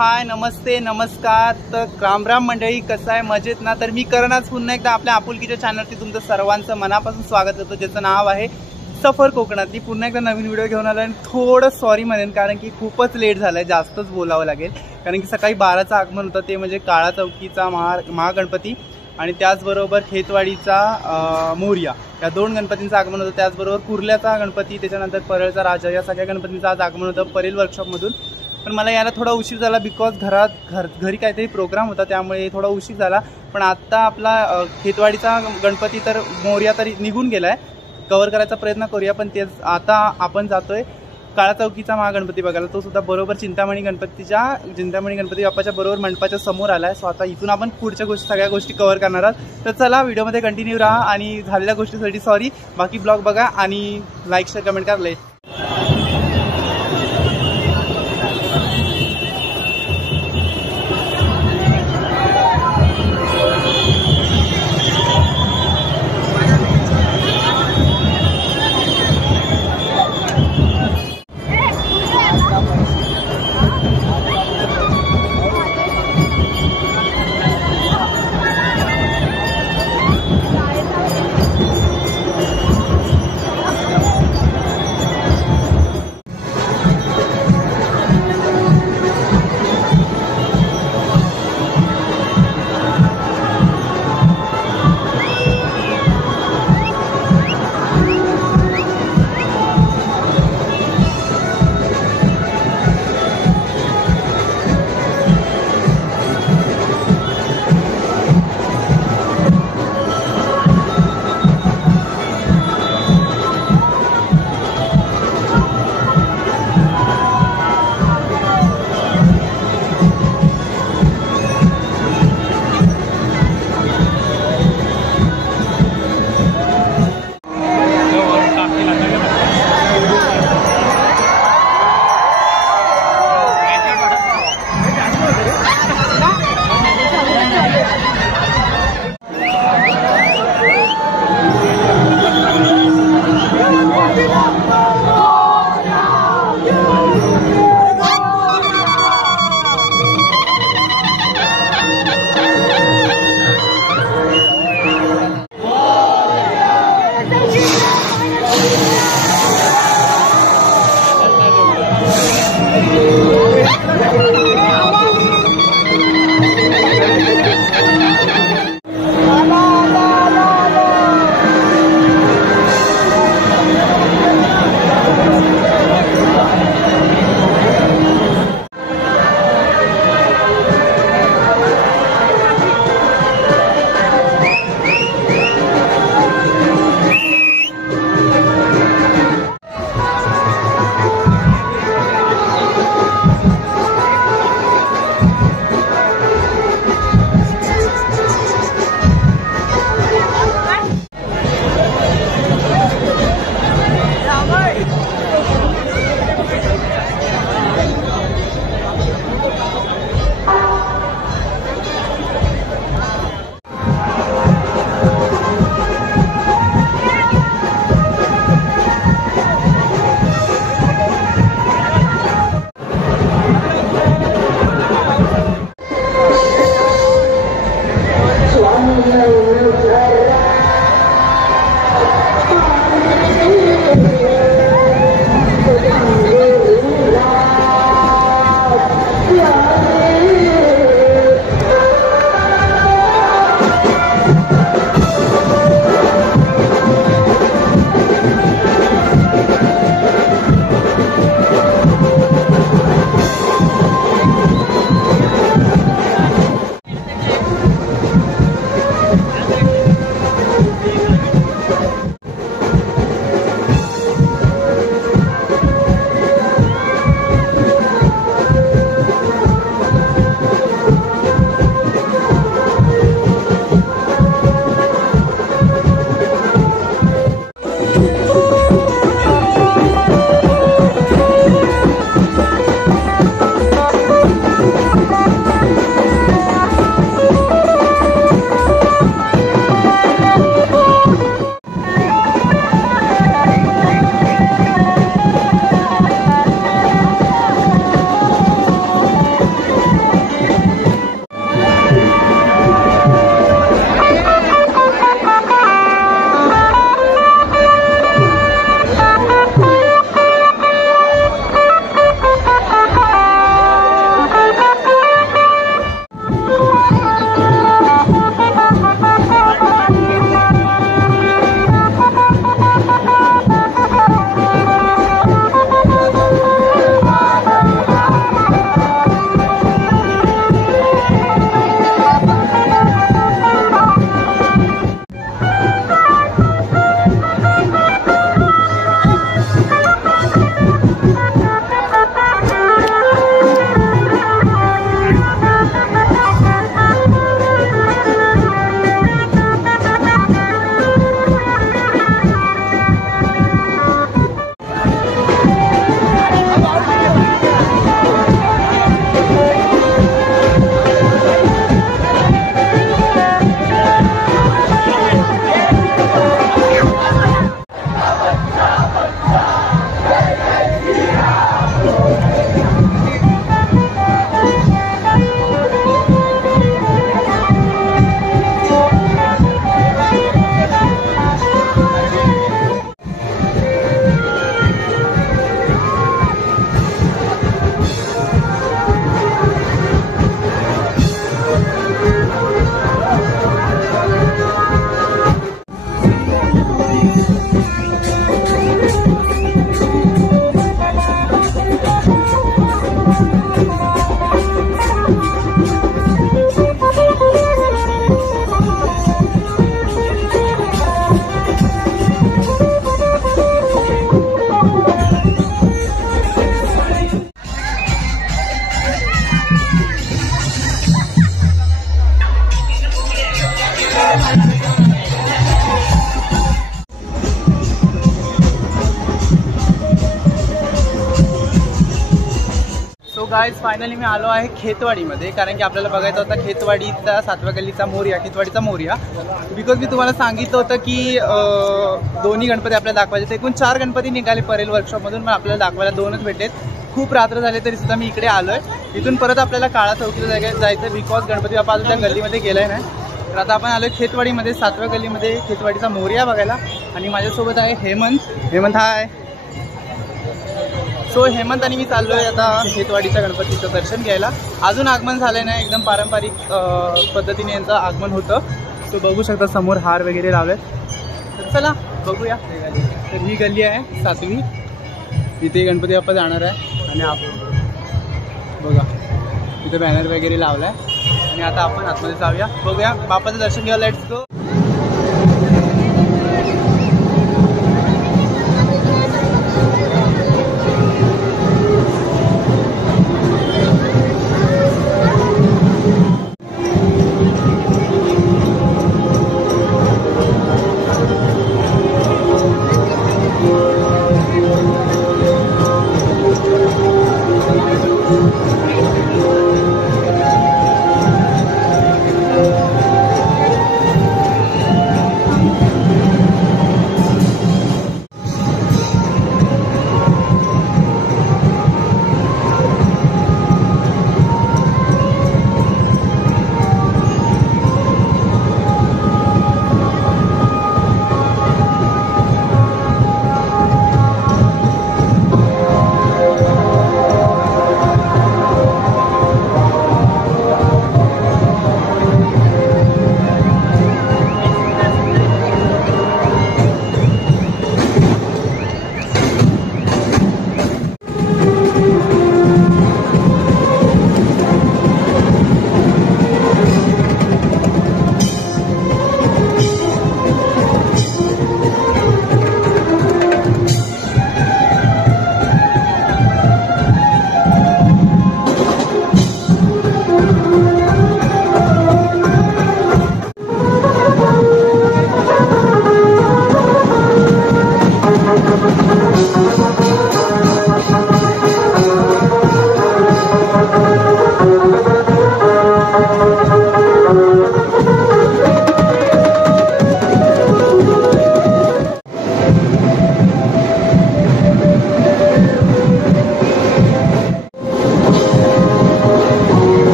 हाय नमस्ते नमस्कार। तर रामराम मंडळी, कसं आहे, मजेत ना? तर मी करण आज पुन्हा एकदा आपल्या आपुलकीच्या चॅनलवरती तुमचं सर्वांचं मनापासून स्वागत करतो, ज्याचं नाव आहे सफर कोकणातली। पुन्हा एकदा नवीन व्हिडिओ घेऊन आलो आणि थोडं सॉरी म्हणेन, कारण की खूपच लेट झालंय, जास्तच बोलावं लागेल। कारण की सकाळी 12चं आगमन होतं, ते म्हणजे काळा चौकीचा महागणपती आणि त्याचबरोबर खेतवाडीचा मोरया, या दोन गणपतींचं आगमन होतं। त्याचबरोबर कुर्ल्याचा गणपती, त्याच्यानंतर परळचा राजा, या सगळ्या गणपतींचं आज आगमन होतं परेल वर्कशॉपमधून। पण मला यायला थोडा उशीर झाला, बिकॉज घरी काहीतरी प्रोग्राम होता, त्यामुळे थोडा उशीर झाला। पण आत्ता आपला खेतवाडीचा गणपती तर मोरया तरी निघून गेलाय, कव्हर करायचा प्रयत्न करूया। पण तेच आता आपण जातोय काळा चौकीचा महागणपती बघायला। तो सुद्धा बरोबर चिंतामणी गणपती बाप्पाच्या बरोबर मंडपाच्या समोर आलाय। सो आता इथून आपण पुढच्या सगळ्या गोष्टी कव्हर करणार आहोत। तर चला व्हिडिओमध्ये कंटिन्यू राहा आणि झालेल्या गोष्टीसाठी सॉरी। बाकी ब्लॉग बघा आणि लाईक शेअर कमेंट करा। गाईज फायनली मी आलो आहे खेतवाडीमध्ये, कारण की आपल्याला बघायचा होता खेतवाडीचा 7व्या गल्लीचा मोरया, खेतवाडीचा मोरया. बिकॉज मी तुम्हाला सांगितलं होतं की दोन्ही गणपती आपल्याला दाखवायचे. एकूण 4 गणपती निघाले परेल वर्कशॉपमधून, पण आपल्याला दाखवायला 2च भेटलेत. खूप रात्र झाले तरी सुद्धा मी इकडे आलो आहे. इथून परत आपल्याला काळा चौकीला जायचं बिकॉज गणपती बाप्पा अजून त्या गल्लीमध्ये गेलाय नाही. तर आता आपण आलो खेतवाडीमध्ये, 7व्या गल्लीमध्ये खेतवाडीचा मोरया बघायला. आणि माझ्यासोबत आहे हेमंत हाय. सो हेमंत आणि मी चाललो आहे आता खेतवाडीच्या गणपतीचं दर्शन घ्यायला. अजून आगमन झालं नाही, एकदम पारंपरिक पद्धतीने यांचं आगमन होतं. सो बघू शकता समोर हार वगैरे लावलेत. तर चला बघूया. तर ही गल्ली आहे 7वी, इथे गणपती बाप्पा जाणार आहे. आणि आपण बघा तिथे बॅनर वगैरे लावला आहे. आणि आता आपण आतमध्ये जाऊया, बघूया बाप्पाचं दर्शन घ्या. Let's go.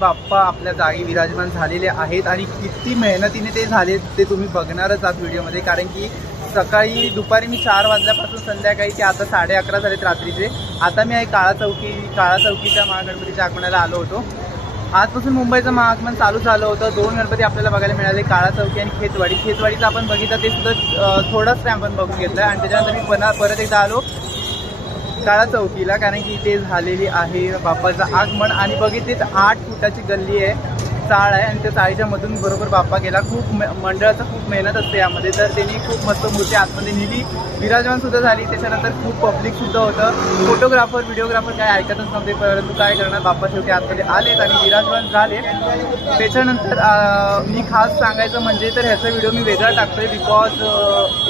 बाप्पा आपल्या जागी विराजमान झालेले आहेत. आणि किती मेहनतीने ते झाले ते तुम्ही बघणारच आहात व्हिडिओमध्ये. कारण की सकाळी दुपारी मी 4 वाजल्यापासून संध्याकाळी ते आता 11:30 झालेत रात्रीचे. आता मी आहे काळा चौकीच्या महागणपतीच्या आगमनाला आलो होतो. आजपासून मुंबईचं महाआगमन चालू झालं होतं. 2 गणपती आपल्याला बघायला मिळाले, काळा चौकी आणि खेतवाडीचं आपण बघितलं ते सुद्धा थोडाच टाइम आपण बघून घेतलं. आणि त्याच्यानंतर मी परत एकदा आलो काळा चौकीला, कारण की इथे झालेली आहे बाप्पाचं आगमन. आणि बघितले 8 फुटाची गल्ली आहे, चाळ आहे. आणि त्या चाळीच्या मधून बरोबर बाप्पा गेला. खूप मंडळाचं खूप मेहनत असते यामध्ये. तर त्यांनी खूप मस्त मूर्ती आतमध्ये नेली, विराजमान सुद्धा झाली. त्याच्यानंतर खूप पब्लिक सुद्धा होतं. फोटोग्राफर व्हिडिओग्राफर काय ऐकतच नव्हते, परंतु काय करणार बाप्पा शेवटी आतमध्ये आलेत आणि विराजमान झाले. त्याच्यानंतर मी खास सांगायचं म्हणजे तर ह्याचा व्हिडिओ मी वेगळा टाकतोय बिकॉज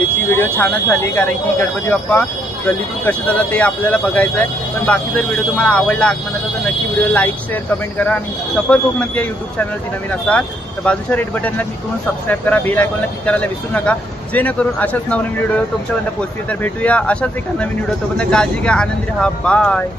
याची व्हिडिओ छानच झाली. कारण की गणपती बाप्पा गल्लीतून कसे जातात ते आपल्याला बघायचं आहे. पण बाकी जर व्हिडिओ तुम्हाला आवडला आगमनाचा तर नक्की व्हिडिओ लाईक शेअर कमेंट करा. आणि सफर कोकणात या यूट्यूब चॅनलची नवीन असाल तर बाजूच्या रेड बटनला क्लिक करून सबस्क्राईब करा, बेल आयकॉनला क्लिक करायला विसरू नका, जेणेकरून अशाच नवीन व्हिडिओ तुमच्यापर्यंत पोहोचतील. तर भेटूया अशाच एका नवीन व्हिडिओ. तोपर्यंत काळजी घ्या, आनंदी राहा, बाय.